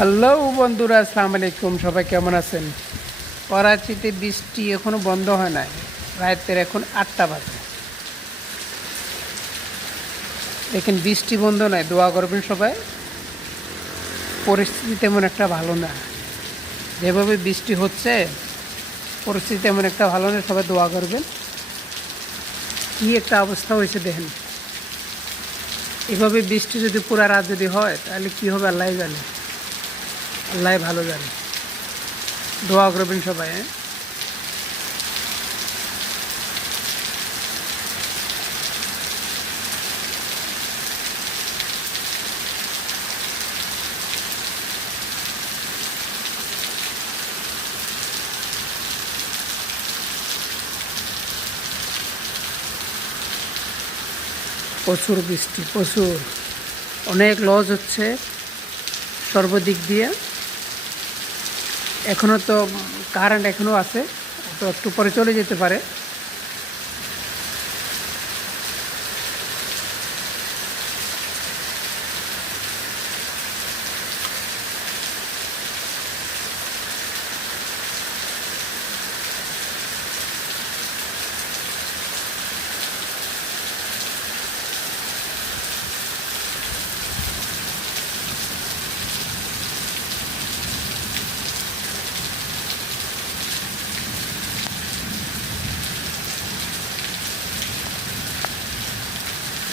Hello বন্ধুরা, আসসালামু আলাইকুম। সবাই কেমন আছেন? করাচিতে বৃষ্টি এখনো বন্ধ হয় নাই। রাতের এখন 8টা বাজে। দেখেন বৃষ্টি বন্ধ নয়, দোয়া করবেন সবাই। পরিস্থিতি তেমন একটা ভালো না, যেভাবে বৃষ্টি হচ্ছে পরিস্থিতি তেমন একটা ভালো না। সবাই দোয়া করবেন। কী একটা অবস্থা হয়েছে দেখেন। এভাবে বৃষ্টি যদি পুরা রাত যদি হয় তাহলে কী হবে আল্লাহ জানে, আল্লাহ ভালো জানে। দোয়া করবেন সবাই। প্রচুর বৃষ্টি, প্রচুর, অনেক লস হচ্ছে সর্বদিক দিয়ে। এখনও তো কারেন্ট এখনও আছে, তো একটু পরে চলে যেতে পারে।